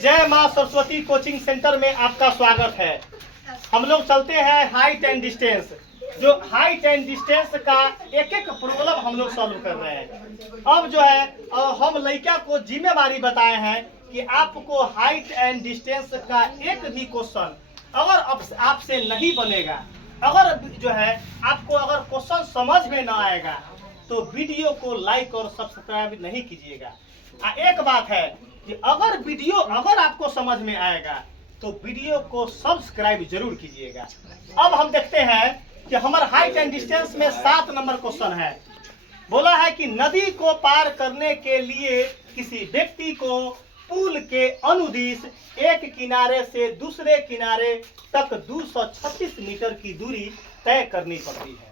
जय माँ Saraswati coaching centre में आपका स्वागत है। हम लोग चलते हैं हाइट एंड डिस्टेंस। जो हाइट एंड डिस्टेंस का एक एक प्रॉब्लम हम लोग सॉल्व कर रहे हैं। अब जो है हम लड़का को जिम्मेवारी बताए हैं कि आपको हाइट एंड डिस्टेंस का एक भी क्वेश्चन अगर आपसे नहीं बनेगा, अगर जो है आपको अगर क्वेश्चन समझ में ना आएगा तो वीडियो को लाइक और सब्सक्राइब नहीं कीजिएगा। एक बात है कि अगर वीडियो अगर आपको समझ में आएगा तो वीडियो को सब्सक्राइब जरूर कीजिएगा। अब हम देखते हैं कि हमारे हाइट एंड डिस्टेंस में 7 नंबर क्वेश्चन है। बोला है कि नदी को पार करने के लिए किसी व्यक्ति को पुल के अनुदिश एक किनारे से दूसरे किनारे तक 236 मीटर की दूरी तय करनी पड़ती है।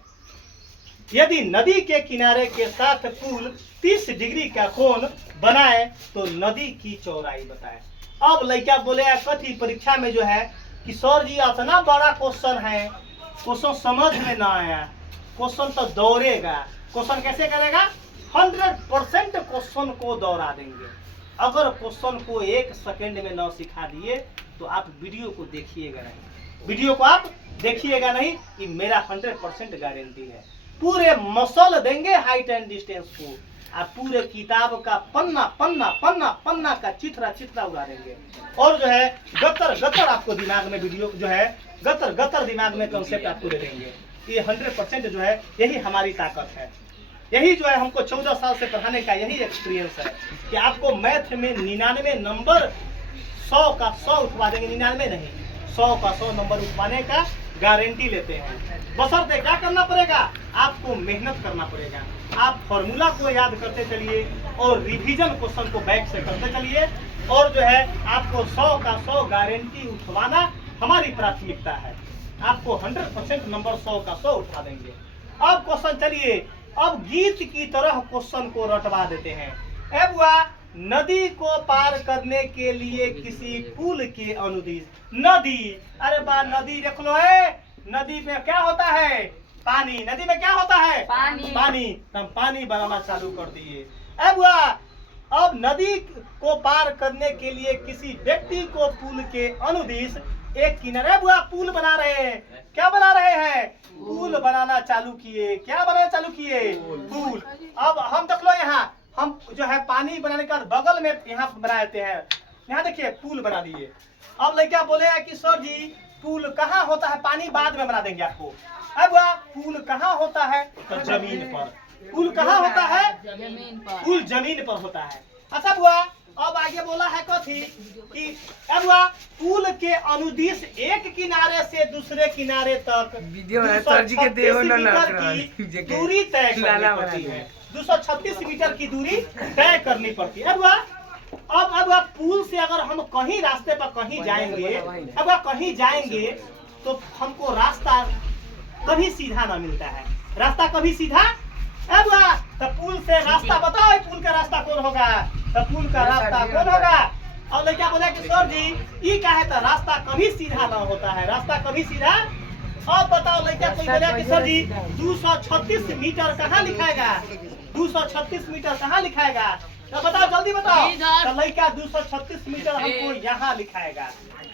यदि नदी के किनारे के साथ पुल 30 डिग्री का कोण बनाए तो नदी की चौड़ाई बताए। अब लड़का बोले कथी परीक्षा में जो है कि सर जी इतना बड़ा क्वेश्चन है, क्वेश्चन समझ में ना आया, क्वेश्चन तो दौड़ेगा। क्वेश्चन कैसे करेगा? 100% क्वेश्चन को दौड़ा देंगे। अगर क्वेश्चन को 1 सेकंड में ना सिखा दिए तो आप वीडियो को देखिएगा नहीं, वीडियो को आप देखिएगा नहीं, कि मेरा 100% गारंटी है। पूरे मसल देंगे हाइट एंड डिस्टेंस को, आप पूरे किताब का पन्ना पन्ना पन्ना पन्ना का चित्रा चित्रा उड़ा देंगे। और जो है गतर गतर आपको दिमाग में वीडियो जो है गतर गतर दिमाग में कंसेप्ट आपको दे देंगे। ये 100% जो है यही हमारी ताकत है। यही जो है हमको 14 साल से पढ़ाने का यही एक्सपीरियंस है कि आपको मैथ में 99 नंबर 100 का 100 उठवा देंगे। 99 नहीं, 100 का 100 नंबर उठवाने का गारंटी लेते हैं। बशर्ते क्या करना पड़ेगा? आपको मेहनत करना पड़ेगा। आप फॉर्मूला को याद करते चलिए और रिवीजन क्वेश्चन को बैक से करते चलिए, और जो है आपको 100 का 100 गारंटी उठवाना हमारी प्राथमिकता है। आपको 100% नंबर 100 का 100 उठा देंगे। अब क्वेश्चन चलिए, अब गीत की तरह क्वेश्चन को रटवा देते हैं। अब वह नदी को पार करने के लिए किसी पुल के अनुदिश नदी, अरे बा नदी देख लो है, नदी में क्या होता है? पानी। नदी में क्या होता है? पानी। हम पानी बनाना चालू कर दिए। अब नदी को पार करने के लिए किसी व्यक्ति को पुल के अनुदिश एक किनारे पुल बना रहे हैं। क्या बना रहे हैं? पुल बनाना चालू किए। क्या बनाना चालू किए? पुल। अब हम देख लो यहाँ हम जो है पानी बनाने का बगल में यहाँ बना देते हैं। यहाँ देखिए पुल बना दिए। अब लड़का बोले हैं कि सर जी पुल कहाँ होता है? पानी बाद में बना देंगे आपको। अब पुल कहाँ होता है? तो जमीन पर। पुल कहाँ होता है? पुल जमीन पर होता है। अच्छा बुआ, अब आगे बोला है कथी कि अब पुल के अनुदिश एक किनारे से दूसरे किनारे तक 236 मीटर की दूरी तय करनी पड़ती है। 236 मीटर की दूरी तय करनी पड़ती है। अब पुल से अगर हम कहीं रास्ते पर कहीं जाएंगे, अब कहीं जाएंगे तो हमको रास्ता कभी सीधा ना मिलता है। रास्ता कभी सीधा अब तो पुल से रास्ता बताओ, पुल का रास्ता कौन होगा? तो पुल का रास्ता कौन होगा? और लड़का बोला कि सर जी ये क्या है? तो रास्ता कभी सीधा ना होता है, रास्ता कभी सीधा। अब बताओ लड़का कोई बोला कि सर जी 236 मीटर कहाँ लिखाएगा? 236 मीटर कहाँ लिखाएगा? तो बताओ जल्दी बताओ। तो लड़का 236 मीटर हमको यहाँ लिखाएगा।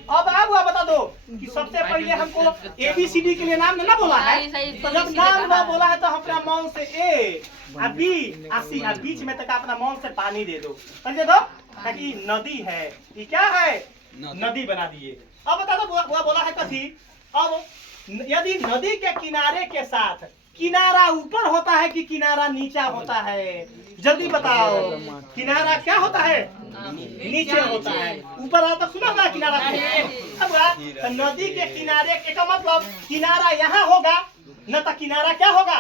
अब आप बता दो कि सबसे पहले हमको ABCD के लिए नाम ना बोला है, तो जब नाम ना बोला है तो अपना मन से A और B और C और बीच में तक अपना मन से पानी दे दो, समझे दो, ताकि नदी है। ये क्या है? नदी बना दिए। अब बता दो वो बोला है कथी? अब यदि नदी के किनारे के साथ किनारा ऊपर होता है कि किनारा नीचा होता है? जल्दी बताओ। किनारा क्या होता है? नीचे होता है। ऊपर आता सुना ना किनारा। अब तो नदी के किनारे के का मतलब किनारा यहाँ होगा न, तो किनारा क्या होगा?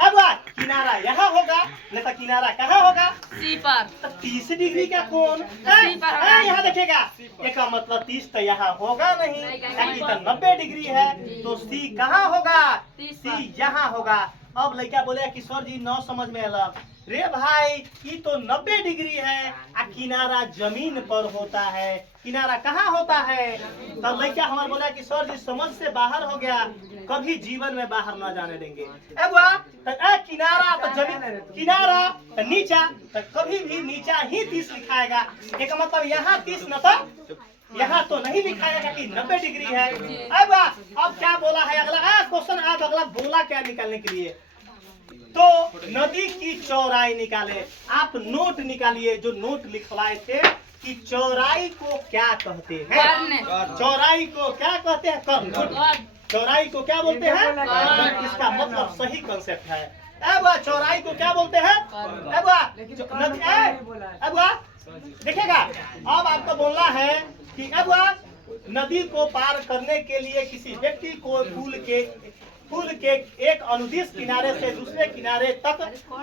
अब किनारा यहाँ होगा न, तो किनारा कहाँ होगा? सी पर। तो 30 डिग्री का कोण यहाँ देखेगा, एक मतलब 30 तो यहाँ होगा नहीं, ताकि तो 90 डिग्री है, तो सी कहाँ होगा? सी यहाँ होगा। अब लड़का बोले कि सर जी न समझ में आया। रे भाई ये तो 90 डिग्री है, आ किनारा जमीन पर होता है। किनारा कहाँ होता है? तब लड़का हमारे बोला कि सर जी समझ से बाहर हो गया। कभी जीवन में बाहर न जाने देंगे। किनारा तो जमीन, किनारा तो नीचा, तो कभी भी नीचा ही 30 लिखाएगा। एक मतलब यहाँ 30 न तो यहाँ तो नहीं लिखाएगा कि 90 डिग्री है। अब क्या बोला है अगला क्वेश्चन, आप अगला बोला क्या निकालने के लिए, तो नदी की चौड़ाई निकाले। आप नोट निकालिए, जो नोट लिखवाए थे कि चौड़ाई को क्या कहते हैं, चौड़ाई को क्या कहते हैं, कर्ण। चौड़ाई को क्या बोलते हैं, इसका मतलब सही कंसेप्ट है। अब चौड़ाई को क्या बोलते हैं, देखिएगा। अब आपको बोलना है कि अब नदी को पार करने के लिए किसी व्यक्ति को पुल के एक अनुदिश किनारे से दूसरे किनारे तक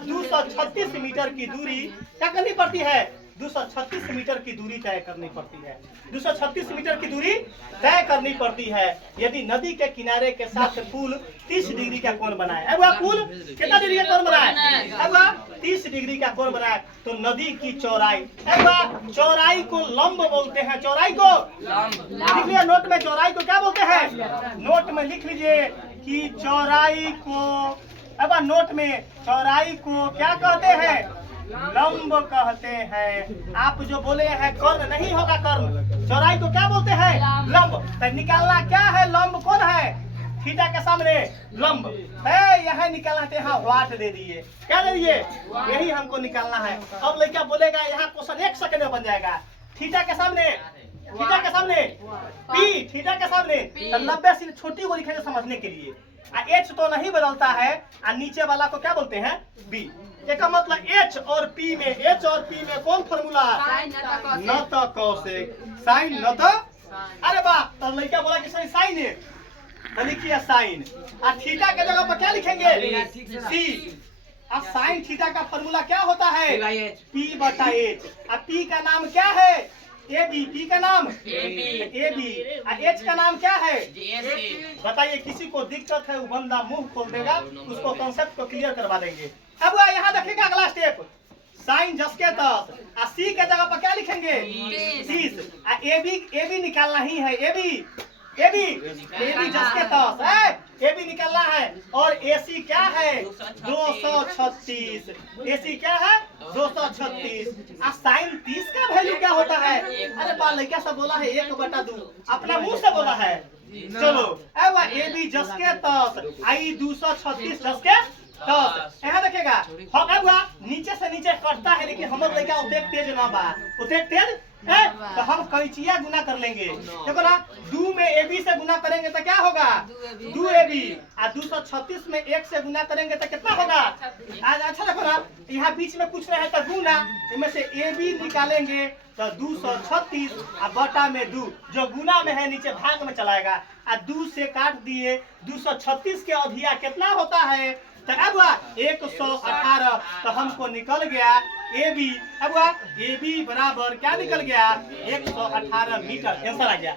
236 मीटर की दूरी क्या करनी पड़ती है, 236 मीटर की दूरी तय करनी पड़ती है। 236 मीटर की दूरी तय करनी पड़ती है यदि नदी के किनारे के साथ पुल 30 डिग्री का कोण बनाए। अब पुल कितना डिग्री का कोण बनाए, अब 30 डिग्री का कोण बनाए तो नदी की चौड़ाई, अब चौड़ाई को लंब बोलते हैं। चौड़ाई को लिख लिया नोट में, चौड़ाई को क्या बोलते हैं, नोट में लिख लीजिए कि चौड़ाई को, अब नोट में चौड़ाई को क्या कहते हैं, लंब कहते हैं। आप जो बोले हैं कर्ण नहीं होगा, कर्ण, चौड़ाई को क्या बोलते हैं, लंब। तो निकालना क्या है, लंब कौन है, थीटा के सामने लंब है, यह निकालना है। यहाँ वाट दे दिए, क्या दे दिए, यही हमको निकालना है। अब लड़का बोलेगा यहाँ क्वेश्चन 1 सेकंड में बन जाएगा। थीटा के सामने, थीटा के सामने पी, थीटा के सामने 90 से छोटी को लिखेंगे समझने के लिए। एच तो नहीं बदलता है, नीचे वाला को क्या बोलते हैं, बी। इसका मतलब एच और पी में, एच और पी में कौन फॉर्मूला, न तो कौशिक साइन न तो, अरे वाह, तो लड़का बोला कि सही साइन है, तो लिखिए साइन। और थीटा के जगह पर क्या लिखेंगे, सी। अब साइन थीटा का फॉर्मूला क्या होता है, पी बटा एच। अब पी का नाम क्या है, ए बी, पी का नाम ए बी, एच का नाम क्या है, बताइए। किसी को दिक्कत है वो बंदा मुंह खोल देगा, उसको कॉन्सेप्ट को क्लियर करवा देंगे। अब यहाँ देखिएगा अगला स्टेप, साइन जस के तस, सी के जगह पर क्या लिखेंगे, 30। ए बी निकालना ही है, ए बी जस के तस है, ए बी निकालना है। और एसी क्या है, 236, एसी क्या है, 236। साइन 30 का वैल्यू क्या होता है, अरे बा लड़का सब बोला है 1/2, अपना मुंह से बोला है। चलो अब ए बी जस के तस, आई 236 जस के तस, यहाँ देखेगा। अब नीचे से नीचे कटता है, लेकिन हम लड़का उतने तेज ना बा, उतने तेज है, तो हम कैंचिया गुना कर लेंगे। देखो ना, 2 में ए बी से गुना करेंगे तो क्या होगा, 2ab। और 236 में 1 से गुना करेंगे तो कितना होगा, आज अच्छा देखो ना, यहाँ बीच में कुछ नहीं है तो गुना, इनमें से ए बी निकालेंगे तो 236 और बटा में 2, जो गुना में है नीचे भाग में चलाएगा। और 2 से काट दिए, 236 के अवधिया कितना होता है, तो अब 118, तो हमको निकल गया ए बी। अब ए बी बराबर क्या निकल गया, 118 मीटर, आंसर आ गया।